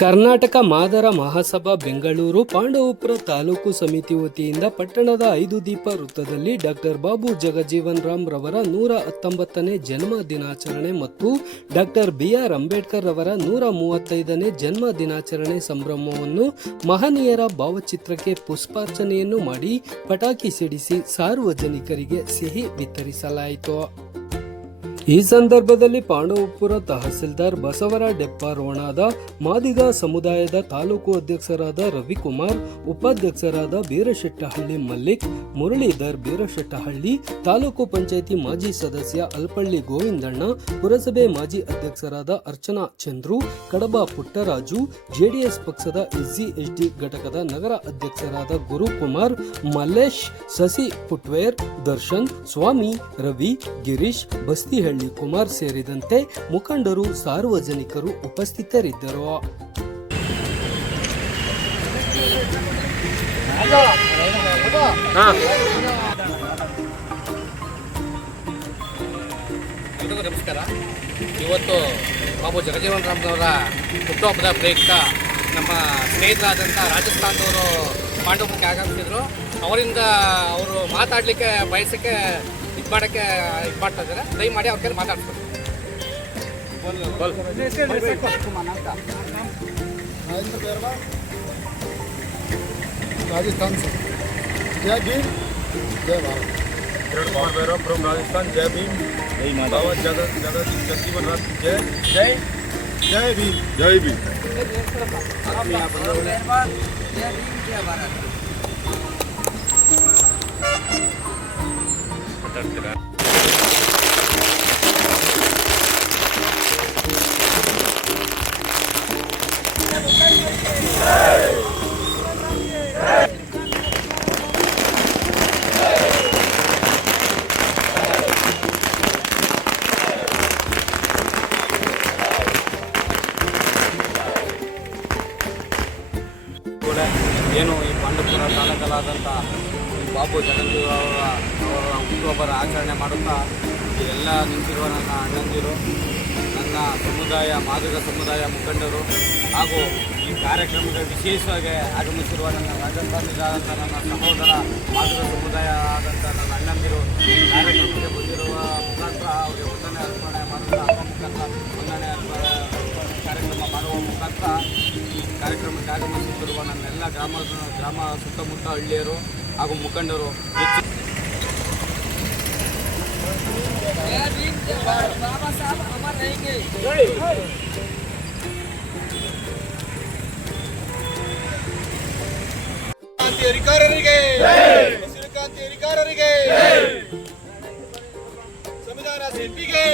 ಕರ್ನಾಟಕ ಮಾದರ ಮಹಾಸಭಾ ಬೆಂಗಳೂರು ಪಾಂಡವಪುರ ತಾಲೂಕು ಸಮಿತಿ ವತಿಯಿಂದ ಪಟ್ಟಣದ 5 ದೀಪ ವೃತ್ತದಲ್ಲಿ ಡಾಕ್ಟರ್ ಬಾಬು ಜಗಜೀವನ್ ರಾಮ್ ರವರ 119ನೇ ಜನ್ಮ ದಿನಾಚರಣೆ ಮತ್ತು ಡಾಕ್ಟರ್ BR ಅಂಬೇಡ್ಕರ್ ರವರ 135ನೇ ಜನ್ಮ ದಿನಾಚರಣೆ ಸಂಭ್ರಮವನ್ನು ಮಹನೀಯರ ಭಾವಚಿತ್ರಕ್ಕೆ ಪುಷ್ಪಾರ್ಚನೆಯನ್ನು ಮಾಡಿ ಪಟಾಕಿ ಸಿಡಿಸಿ ಸಾರ್ವಜನಿಕರಿಗೆ ಸಿಹಿ ವಿತರಿಸಲಾಯಿತು. ಈ ಸಂದರ್ಭದಲ್ಲಿ ಪಾಂಡವಪುರ ತಹಸೀಲ್ದಾರ್ ಬಸವರಾಡೆಪ್ಪ ರೋಣಾದ, ಮಾದಿಗ ಸಮುದಾಯದ ತಾಲೂಕು ಅಧ್ಯಕ್ಷರಾದ ರವಿಕುಮಾರ್, ಉಪಾಧ್ಯಕ್ಷರಾದ ಬೀರಶೆಟ್ಟಹಳ್ಳಿ ಮಲ್ಲಿಕ್, ಮುರಳೀಧರ್ ಬೀರಶೆಟ್ಟಹಳ್ಳಿ, ತಾಲೂಕು ಪಂಚಾಯಿತಿ ಮಾಜಿ ಸದಸ್ಯ ಅಲ್ಪಳ್ಳಿ ಗೋವಿಂದಣ್ಣ, ಪುರಸಭೆ ಮಾಜಿ ಅಧ್ಯಕ್ಷರಾದ ಅರ್ಚನಾ ಚಂದ್ರು, ಕಡಬ ಪುಟ್ಟರಾಜು, ಜೆಡಿಎಸ್ ಪಕ್ಷದ SC/SD ಘಟಕದ ನಗರ ಅಧ್ಯಕ್ಷರಾದ ಗುರುಕುಮಾರ್, ಮಲ್ಲೇಶ್, ಸಸಿ ಫುಟ್ವೇರ್, ದರ್ಶನ್, ಸ್ವಾಮಿ, ರವಿ, ಗಿರೀಶ್, ಬಸ್ತಿಹಳ್ಳಿ ಕುಮಾರ್ ಸೇರಿದಂತೆ ಮುಖಂಡರು ಸಾರ್ವಜನಿಕರು ಉಪಸ್ಥಿತರಿದ್ದರು. ಎಲ್ರಿಗೂ ನಮಸ್ಕಾರ. ಇವತ್ತು ಬಾಬು ಜಗಜೀವನ್ ರಾಮ್ರವರ ಹುಟ್ಟುಹಬ್ಬದ ಪ್ರಯುಕ್ತ ನಮ್ಮ ಸ್ನೇಹಿತರಾದಂಥ ರಾಜಸ್ಥಾನದವರು ಪಾಂಡವಪುರಕ್ಕೆ ಆಗಮಿಸಿದ್ರು. ಅವರಿಂದ ಅವರು ಮಾತಾಡಲಿಕ್ಕೆ ಬಯಸಕ್ಕೆ ಮಾಡೋಕ್ಕೆ ಮಾಡ್ತಾ ಇದ್ದಾರೆ. ದಯಮಾಡಿ ಅವ್ರ ಕೈಲಿ ಮಾತಾಡ್ತಾರೆ. राजस्थान से जय भीम जय भारत. फ्रॉम राजस्थान. जय भीम बाबा जगजीवन राम जय जय जय भीम जय भीम. ಏನು ಈ ಪಾಂಡವಪುರ ತಾಲೂಕಲ್ಲಾದಂಥ ಬಾಬು ಜಗಜೀವನ್ ಅವರ ಹುಟ್ಟುಹಬ್ಬದ ಆಚರಣೆ ಮಾಡುತ್ತಾ ಎಲ್ಲ ನಿಂತಿರುವ ನನ್ನ ಅಣ್ಣಂದಿರು, ನನ್ನ ಸಮುದಾಯ ಮಾದಿಗ ಸಮುದಾಯ ಮುಖಂಡರು ಹಾಗೂ ಈ ಕಾರ್ಯಕ್ರಮಕ್ಕೆ ವಿಶೇಷವಾಗಿ ಆಗಮಿಸಿರುವ ನನ್ನ ರಾಜಸ್ಥಾನದಾದಂಥ ನನ್ನ ಸಹೋದರ ಮಾದಿಗ ಸಮುದಾಯ ಆದಂಥ ನನ್ನ ಅಣ್ಣಂದಿರು ಕಾರ್ಯಕ್ರಮಕ್ಕೆ ಬಂದಿರುವ ಮುಖಾಂತರ ಅವರಿಗೆ ವಂದನೆ ಅರ್ಪಣೆ ಮಾಡುತ್ತಾ ವಂದನೆ ಕಾರ್ಯಕ್ರಮ ಮಾಡುವ ಮುಖಾಂತರ ಈ ಕಾರ್ಯಕ್ರಮಕ್ಕೆ ಆಗಮಿಸುತ್ತಿರುವ ನನ್ನೆಲ್ಲ ಗ್ರಾಮ ಸುತ್ತಮುತ್ತ ಹಳ್ಳಿಯರು ಹಾಗೂ ಮುಖಂಡರು ಅಧಿಕಾರರಿಗೆ ಸಂವಿಧಾನ ಶಿಲ್ಪಿಗೆ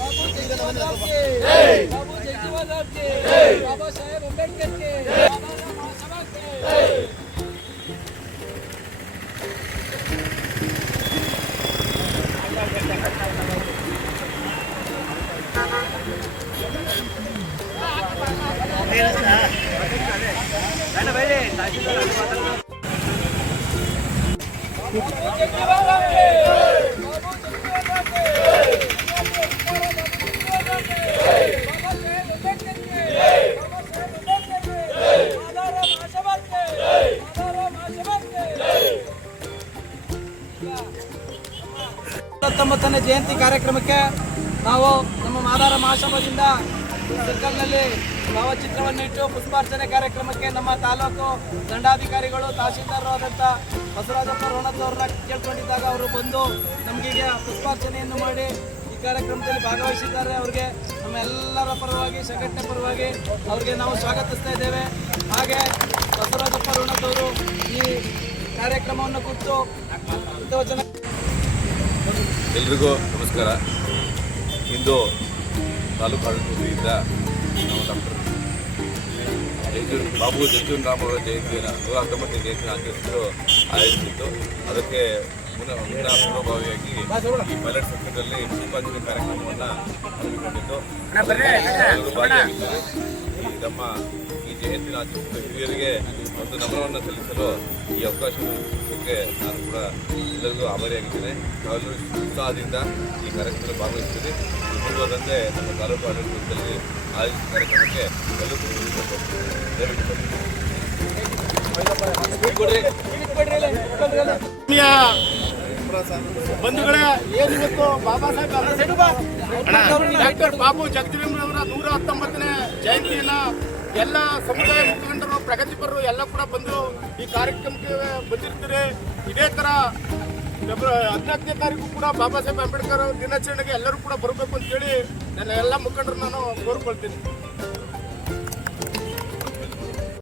बाबू जगजीवन राम के बाबा साहेब अंबेडकर के मादारा महासभा के ನೇ ಜಯಂತಿ ಕಾರ್ಯಕ್ರಮಕ್ಕೆ ನಾವು ನಮ್ಮ ಮಾದಾರ ಮಹಾಸಭಾದಿಂದ ಸರ್ಕಲ್ನಲ್ಲಿ ಭಾವಚಿತ್ರವನ್ನು ಇಟ್ಟು ಪುಷ್ಪಾರ್ಚನೆ ಕಾರ್ಯಕ್ರಮಕ್ಕೆ ನಮ್ಮ ತಾಲೂಕು ದಂಡಾಧಿಕಾರಿಗಳು ತಹಸೀಲ್ದಾರ್ ಆದಂಥ ಬಸವರಾಜಪ್ಪ ರೋಣತ್ ಅವ್ರನ್ನ ಕೇಳ್ಕೊಂಡಿದ್ದಾಗ ಅವರು ಬಂದು ನಮಗೀಗ ಪುಷ್ಪಾರ್ಚನೆಯನ್ನು ಮಾಡಿ ಈ ಕಾರ್ಯಕ್ರಮದಲ್ಲಿ ಭಾಗವಹಿಸಿದ್ದಾರೆ. ಅವರಿಗೆ ನಮ್ಮೆಲ್ಲರ ಪರವಾಗಿ, ಸಂಘಟನೆ ಪರವಾಗಿ ಅವರಿಗೆ ನಾವು ಸ್ವಾಗತಿಸ್ತಾ ಇದ್ದೇವೆ. ಹಾಗೆ ಬಸವರಾಜಪ್ಪ ರೋಣತ್ ಅವರು ಈ ಕಾರ್ಯಕ್ರಮವನ್ನು ಕುರಿತು ಹಿತವಚನ. ಎಲ್ರಿಗೂ ನಮಸ್ಕಾರ. ಇಂದು ತಾಲೂಕು ಆಡಳಿತದಿಂದ ನಾವು ಡಾಕ್ಟರ್ ಬಾಬು ಜಗಜೀವನ್ ರಾಮ್ ಅವರ ಜಯಂತಿಯನ್ನು 119ನೇ ಜಯಂತಿಯನ್ನು ಆಚರಿಸಲು ಆಯೋಜಿಸಿತ್ತು. ಅದಕ್ಕೆ ಪೂರ್ವಭಾವಿಯಾಗಿ ಈ ಪೈಲಟ್ ಸರ್ಕಲ್ನಲ್ಲಿ ಪುಷ್ಪಾಂಜಲಿ ಕಾರ್ಯಕ್ರಮವನ್ನು ಹಮ್ಮಿಕೊಂಡಿದ್ದು ಎಲ್ಲರೂ ಭಾಗಿಯಾಗಿದ್ದಾರೆ. ಈ ನಮ್ಮ ಈ ಜಯಂತಿನ ಆಚರಿಸಿದ ಹಿರಿಯರಿಗೆ ಒಂದು ನಮನವನ್ನು ಸಲ್ಲಿಸಲು ಈ ಅವಕಾಶಕ್ಕೆ ನಾನು ಕೂಡ ಎಲ್ಲರಿಗೂ ಆಭಾರಿಯಾಗಿದ್ದೇನೆ. ನಾವೆಲ್ಲರೂ ಉತ್ಸಾಹದಿಂದ ಈ ಕಾರ್ಯಕ್ರಮದಲ್ಲಿ ಭಾಗವಹಿಸ್ತೀವಿ. ಮುಂದುವರೆದಂತೆ ನಮ್ಮ ತಾಲೂಕು ಆಡಳಿತದಲ್ಲಿ ಆಯೋಜಿತ ಕಾರ್ಯಕ್ರಮಕ್ಕೆ ಎಲ್ಲರೂ ಬಂಧುಗಳೇ, ಏನಿವತ್ತು ಬಾಬಾ ಸಾಹೇಬ್ ಡಾಕ್ಟರ್ ಬಾಬು ಜಗಜೀವನರವರ 119ನೇ ಜಯಂತಿಯನ್ನ ಎಲ್ಲ ಸಮುದಾಯ ಮುಖಂಡರು, ಪ್ರಗತಿಪರರು ಎಲ್ಲ ಕೂಡ ಬಂದು ಈ ಕಾರ್ಯಕ್ರಮಕ್ಕೆ ಬಂದಿರ್ತಾರೆ. ಇದೇ ತರ ಫೆಬ್ರವರಿ 14ನೇ ತಾರೀಕು ಕೂಡ ಬಾಬಾ ಸಾಹೇಬ್ ಅಂಬೇಡ್ಕರ್ ದಿನಾಚರಣೆಗೆ ಎಲ್ಲರೂ ಕೂಡ ಬರಬೇಕು ಅಂತ ಹೇಳಿ ನನ್ನ ಎಲ್ಲ ಮುಖಂಡರು ನಾನು ಕೋರ್ಕೊಳ್ತೀನಿ.